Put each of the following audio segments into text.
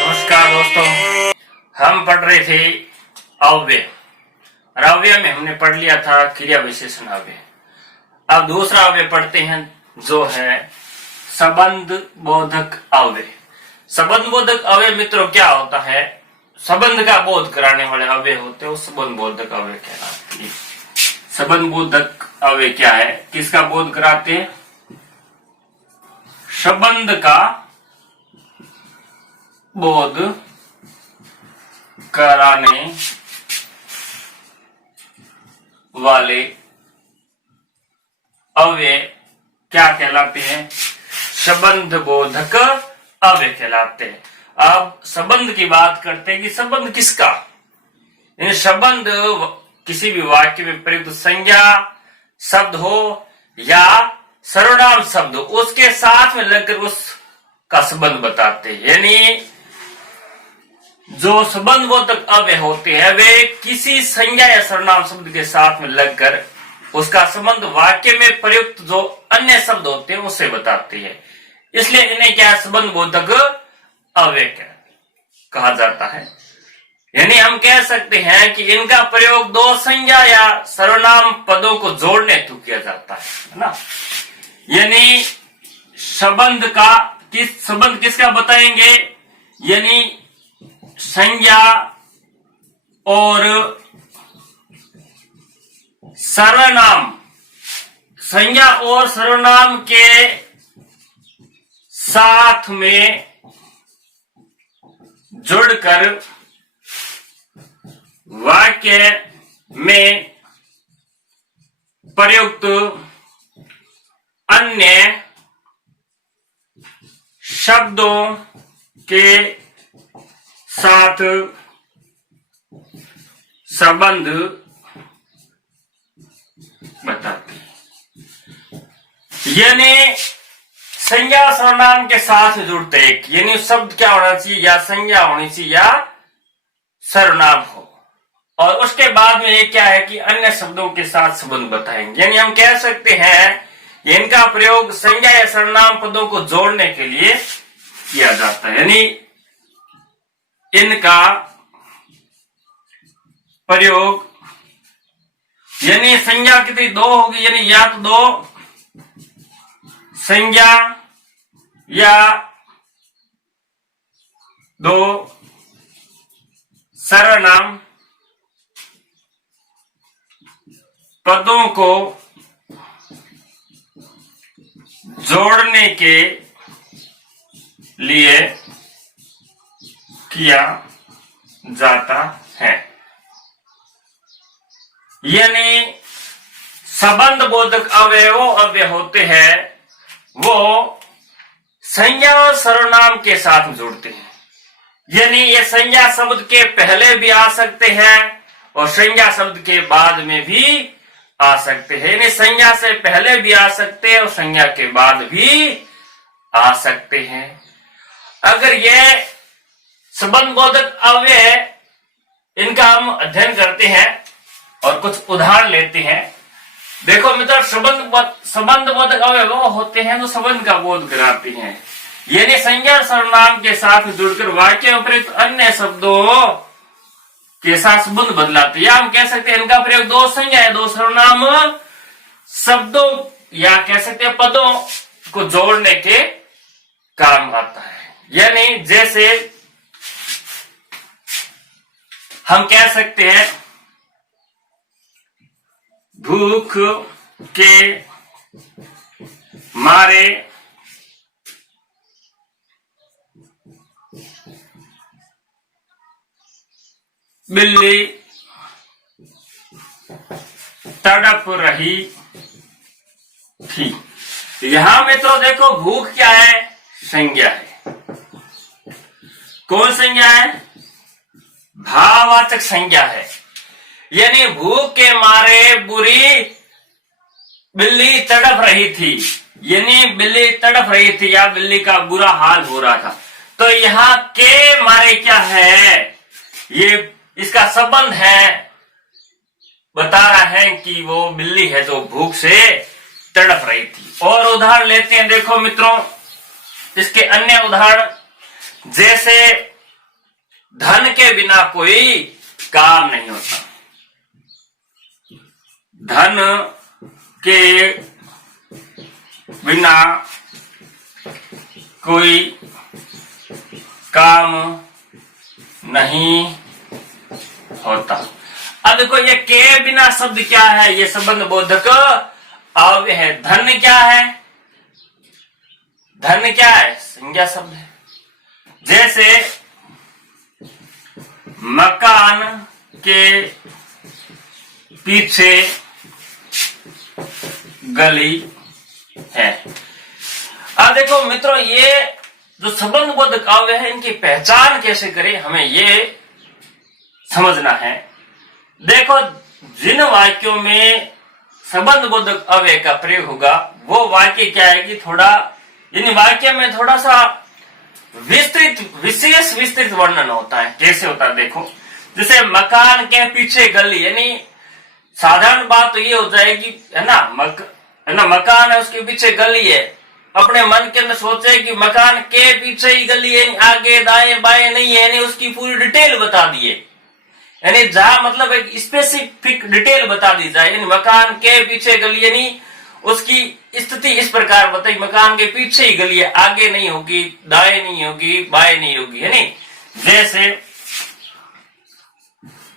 नमस्कार दोस्तों, हम पढ़ रहे थे अव्यय और अव्यय में हमने पढ़ लिया था क्रिया विशेषण अव्यय। अब दूसरा अव्यय पढ़ते हैं जो है संबंध बोधक अव्यय। संबंध बोधक अव्यय मित्रों क्या होता है? संबंध का बोध कराने वाले अव्यय होते हैं, वो संबंध बोधक अव्यय कहलाते हैं। संबंध बोधक अव्यय क्या है? किसका बोध कराते हैं? संबंध का बोध कराने वाले अव्यय क्या कहलाते हैं? संबंध बोधक अव्यय कहलाते हैं। अब संबंध की बात करते हैं कि संबंध किसका? संबंध किसी भी वाक्य में प्रयुक्त संज्ञा शब्द हो या सर्वनाम शब्द हो, उसके साथ में लगकर उसका संबंध बताते हैं। यानी जो संबंध बोधक अव्यय होते हैं वे किसी संज्ञा या सर्वनाम शब्द के साथ में लगकर उसका संबंध वाक्य में प्रयुक्त जो अन्य शब्द होते हैं उससे बताते हैं। इसलिए इन्हें क्या संबंध बोधक अव्यय कहा जाता है। यानी हम कह सकते हैं कि इनका प्रयोग दो संज्ञा या सर्वनाम पदों को जोड़ने हेतु किया जाता है ना। यानी संबंध किसका बताएंगे? यानी संज्ञा और सर्वनाम, संज्ञा और सर्वनाम के साथ में जुड़कर वाक्य में प्रयुक्त अन्य शब्दों के साथ संबंध बताते हैं। यानी संज्ञा सर्वनाम के साथ जुड़ते हैं। यानी शब्द क्या होना चाहिए? या संज्ञा होनी चाहिए या सर्वनाम हो, और उसके बाद में ये क्या है कि अन्य शब्दों के साथ संबंध बताएंगे। यानी हम कह सकते हैं इनका प्रयोग संज्ञा या सर्वनाम पदों को जोड़ने के लिए किया जाता है। यानी इनका प्रयोग, यानी संज्ञा कितनी? दो होगी। यानी या तो दो संज्ञा या दो सर्वनाम पदों को जोड़ने के लिए किया जाता है। यानी संबंध बोधक अव्यय वो अव्यय होते हैं वो संज्ञा और सर्वनाम के साथ जुड़ते हैं। यानी ये संज्ञा शब्द के पहले भी आ सकते हैं और संज्ञा शब्द के बाद में भी आ सकते हैं। यानी संज्ञा से पहले भी आ सकते हैं और संज्ञा के बाद भी आ सकते हैं। अगर ये संबंध बोधक अव्यय इनका हम अध्ययन करते हैं और कुछ उदाहरण लेते हैं। देखो मित्र, संबंध बोधक अव्यय वो होते हैं जो संबंध का बोध कराते हैं। यानी संज्ञा सर्वनाम के साथ जुड़कर वाक्य में प्रयुक्त अन्य शब्दों के साथ संबंध बदलाते हैं। या हम कह सकते हैं इनका प्रयोग दो संज्ञा या दो सर्वनाम शब्दों या कह सकते हैं पदों को जोड़ने के काम आता है। यानी जैसे हम कह सकते हैं भूख के मारे बिल्ली तड़प रही थी। यहां में तो देखो भूख क्या है? संज्ञा है। कौन संज्ञा है? भाववाचक संज्ञा है। यानी भूख के मारे बिल्ली तड़प रही थी। यानी बिल्ली तड़प रही थी या बिल्ली का बुरा हाल हो रहा था। तो यहाँ के मारे क्या है? ये इसका संबंध है, बता रहा है कि वो बिल्ली है जो भूख से तड़प रही थी। और उदाहरण लेते हैं, देखो मित्रों, इसके अन्य उदाहरण, जैसे धन के बिना कोई काम नहीं होता, धन के बिना कोई काम नहीं होता। अब देखो ये के बिना शब्द क्या है, ये संबंध बोधक अव्यय है। धन क्या है, धन क्या है, संज्ञा शब्द है। जैसे मकान के पीछे गली है। अब देखो मित्रों, ये जो संबंध बोधक अव्यय है, इनकी पहचान कैसे करें, हमें ये समझना है। देखो, जिन वाक्यों में संबंध बोधक अव्यय का प्रयोग होगा, वो वाक्य क्या है कि थोड़ा, यानी वाक्य में थोड़ा सा विशेष विस्तृत वर्णन होता है। कैसे होता है देखो, जैसे मकान के पीछे गली, यानी साधारण बात तो ये हो जाएगी, है ना, मकान है, उसके पीछे गली है। अपने मन के अंदर सोचे कि मकान के पीछे ही गली है, आगे दाएं बाएं नहीं है, यानी उसकी पूरी डिटेल बता दिए, यानी जहां मतलब एक स्पेसिफिक डिटेल बता दी जाए, यानी मकान के पीछे गली, यानी उसकी स्थिति इस प्रकार बताई, मकान के पीछे ही गली है, आगे नहीं होगी, दाएं नहीं होगी, बाएं नहीं होगी, है नहीं। जैसे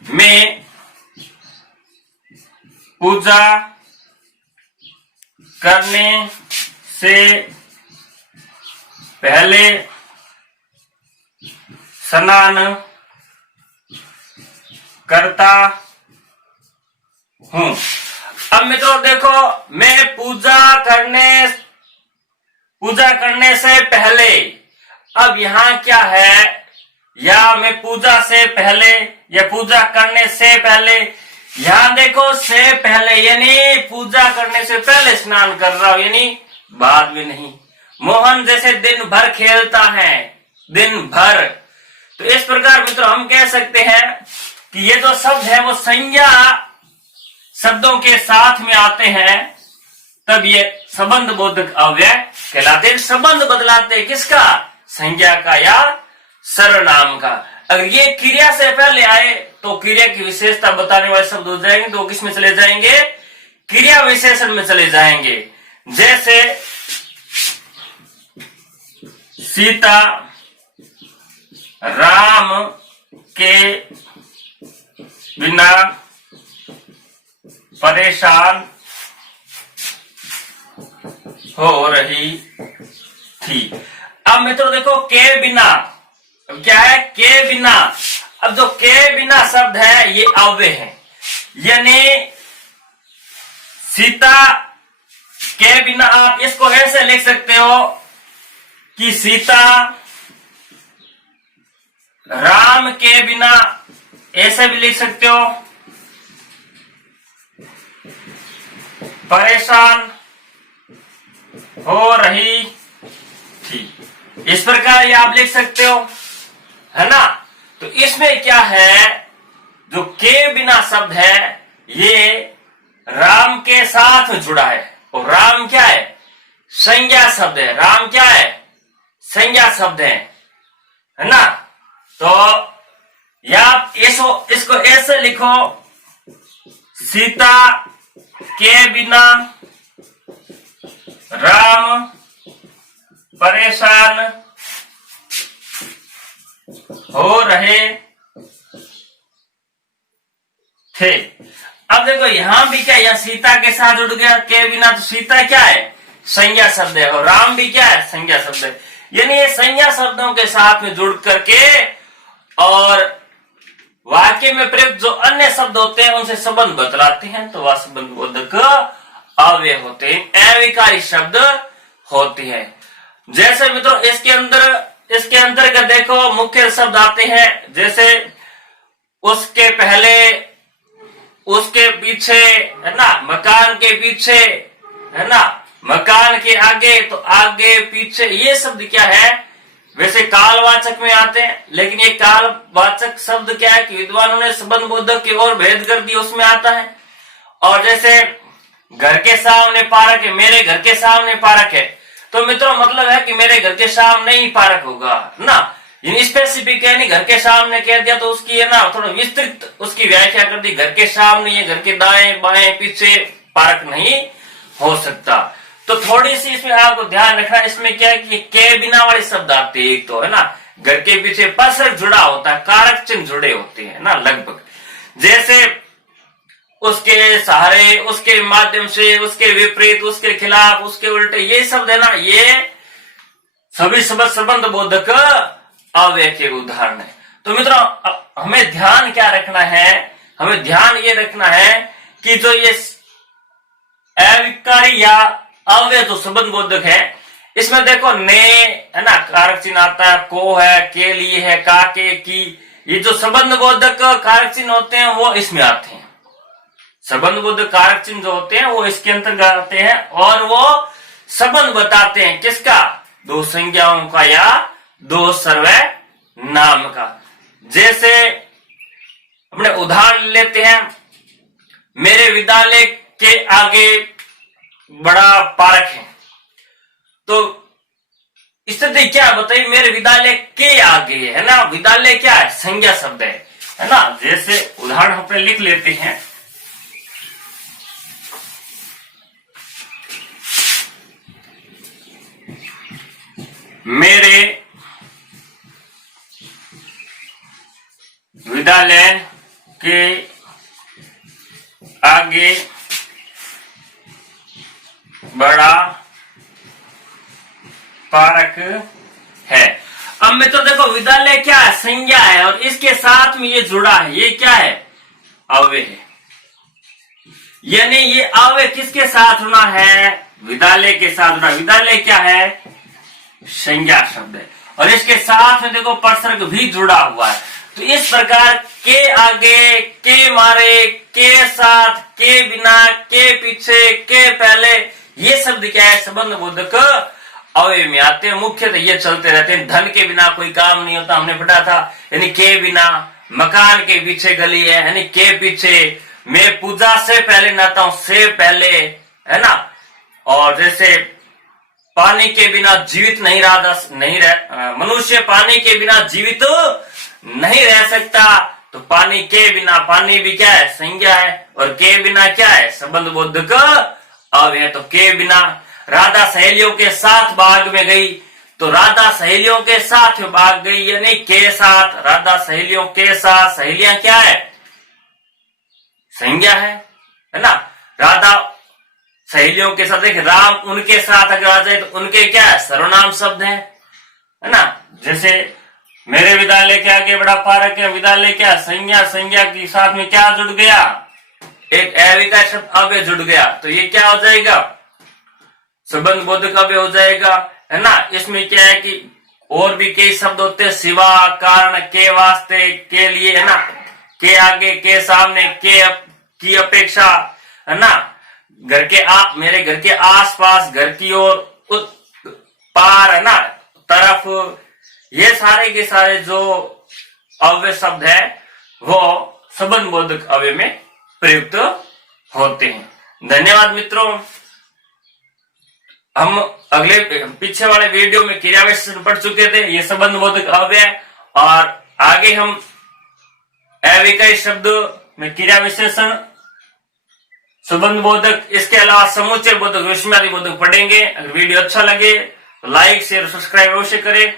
मैं पूजा करने से पहले स्नान करता हूं। अब मित्रों देखो, मैं पूजा करने से पहले, अब यहां क्या है, या मैं पूजा से पहले या पूजा करने से पहले, यहां देखो से पहले, यानी पूजा करने से पहले स्नान कर रहा हूं, यानी बाद में नहीं। मोहन जैसे दिन भर खेलता है, दिन भर। तो इस प्रकार मित्रों हम कह सकते हैं कि ये जो शब्द है वो संज्ञा शब्दों के साथ में आते हैं, तब ये संबंध बोधक अव्यय कहलाते हैं। संबंध बदलाते किसका, संज्ञा का या सर्वनाम का। अगर ये क्रिया से पहले आए तो क्रिया की विशेषता बताने वाले शब्द हो जाएंगे, तो किस में चले जाएंगे, क्रिया विशेषण में चले जाएंगे। जैसे सीता राम के बिना परेशान हो रही थी। अब मित्रों देखो, के बिना, अब क्या है, के बिना। अब जो के बिना शब्द है ये अव्यय है, यानी सीता के बिना, आप इसको ऐसे लिख सकते हो कि सीता राम के बिना, ऐसे भी लिख सकते हो, परेशान हो रही थी। इस प्रकार ये आप लिख सकते हो, है ना। तो इसमें क्या है, जो के बिना शब्द है ये राम के साथ जुड़ा है, और राम क्या है, संज्ञा शब्द है। राम क्या है, संज्ञा शब्द है ना। तो या इसको ऐसे लिखो, सीता के बिना राम परेशान हो रहे थे। अब देखो यहां भी क्या, यहां सीता के साथ जुड़ गया के बिना, तो सीता क्या है, संज्ञा शब्द है, और राम भी क्या है, संज्ञा शब्द है। यानी ये संज्ञा शब्दों के साथ में जुड़ करके और वाक्य में प्रयुक्त जो अन्य शब्द होते हैं उनसे संबंध बतलाते हैं, तो वह संबंध बोधक अव्यय होते हैं, अविकारी शब्द होते हैं। जैसे मित्रों इसके अंतर्गत देखो मुख्य शब्द आते हैं, जैसे उसके पहले, उसके पीछे, है ना, मकान के पीछे, है ना, मकान के आगे, तो आगे पीछे, ये शब्द क्या है, वैसे कालवाचक में आते हैं, लेकिन ये कालवाचक शब्द क्या है कि विद्वानों ने संबंध बोधक की ओर भेद कर दिया, उसमें आता है। और जैसे घर के सामने पार्क है, मेरे घर के सामने पार्क है, तो मित्रों मतलब है कि मेरे घर के सामने ही पार्क होगा ना। स्पेसिफिक है नहीं, घर के सामने कह दिया तो उसकी है ना थोड़ा विस्तृत उसकी व्याख्या कर दी। घर के सामने ये घर के दाएं बाएं पीछे पार्क नहीं हो सकता। तो थोड़ी सी इसमें आपको ध्यान रखना, इसमें क्या है कि के बिना वाले शब्द आते हैं, एक तो है ना घर के पीछे परसर्ग जुड़ा होता है, कारक चिन्ह जुड़े होते हैं ना लगभग, जैसे उसके सहारे, उसके माध्यम से, उसके विपरीत, उसके खिलाफ, उसके उल्टे, ये शब्द है ना, ये सभी शब्द संबंध बोधक अव्यय के उदाहरण है। तो मित्रों हमें ध्यान क्या रखना है, हमें ध्यान ये रखना है कि जो ये अविकारी या अव्यय जो संबंध बोधक है, इसमें देखो ने है ना कारक चिन्ह आता है, को है, के लिए है, का के की, ये जो संबंध बोधक कारक चिन्ह होते हैं वो इसमें आते हैं। संबंध बोधक कारक चिन्ह जो होते हैं वो इसके अंतर्गत आते हैं और वो संबंध बताते हैं किसका, दो संज्ञाओं का या दो सर्वय नाम का। जैसे अपने उदाहरण लेते हैं, मेरे विद्यालय के आगे बड़ा पार्क है, तो स्थिति क्या बताइए, मेरे विद्यालय के आगे है ना, विद्यालय क्या है, संज्ञा शब्द है ना। जैसे उदाहरण अपने लिख लेते हैं, मेरे विद्यालय के आगे बड़ा पार्क है। अब मैं तो देखो विद्यालय क्या है, संज्ञा है और इसके साथ में ये जुड़ा है, ये क्या है, अव्यय है। यानी ये अव्यय किसके साथ जुड़ा है, विद्यालय के साथ जुड़ा। विद्यालय क्या है, संज्ञा शब्द है और इसके साथ में देखो परसर्ग भी जुड़ा हुआ है। तो इस प्रकार के आगे, के मारे, के साथ, के बिना, के पीछे, के पहले, ये शब्द क्या है, संबंध बोधक अव्यय में आते हैं। मुख्यतः ये चलते रहते हैं। धन के बिना कोई काम नहीं होता, हमने पढ़ा था, यानी के बिना, मकान के पीछे गली है यानी के पीछे, मैं पूजा से पहले नहाता हूं, से पहले, है ना। और जैसे पानी के बिना जीवित नहीं रह मनुष्य पानी के बिना जीवित नहीं रह सकता, तो पानी के बिना, पानी भी क्या है, संज्ञा है और के बिना क्या है, संबंध बोधक अव्यय। तो के बिना राधा सहेलियों के साथ बाग में गई, तो राधा सहेलियों के साथ बाग गई यानी के साथ, राधा सहेलियों के साथ, सहेलियां क्या है, संज्ञा है ना। राधा सहेलियों के साथ, देखिए राम उनके साथ अगर आ जाए तो उनके क्या है, सर्वनाम शब्द है ना। जैसे मेरे विद्यालय के आगे बड़ा पार्क है, विद्यालय क्या, संज्ञा, संज्ञा के साथ में क्या जुड़ गया, एक अविकार शब्द अव्यय जुड़ गया, तो ये क्या हो जाएगा, संबंध बोधक अव्यय हो जाएगा, है ना। इसमें क्या है कि और भी कई शब्द होते हैं, सिवा, कारण, के वास्ते, के लिए, है ना, के आगे, के सामने, के की अपेक्षा, है ना, घर के मेरे घर के आसपास, घर की ओर, पार, है ना, तरफ, ये सारे के सारे जो अव्यय शब्द है वो संबंध बोधक अव्यय में प्रयुक्त होते हैं। धन्यवाद मित्रों। हम अगले पीछे वाले वीडियो में क्रिया विशेषण पढ़ चुके थे, ये संबंध बोधक अव्यय, और आगे हम अविकय शब्द में क्रिया विशेषण, संबंध बोधक, इसके अलावा समुच्चय बोधक, विस्मयादि बोधक पढ़ेंगे। अगर वीडियो अच्छा लगे तो लाइक शेयर सब्सक्राइब अवश्य करें।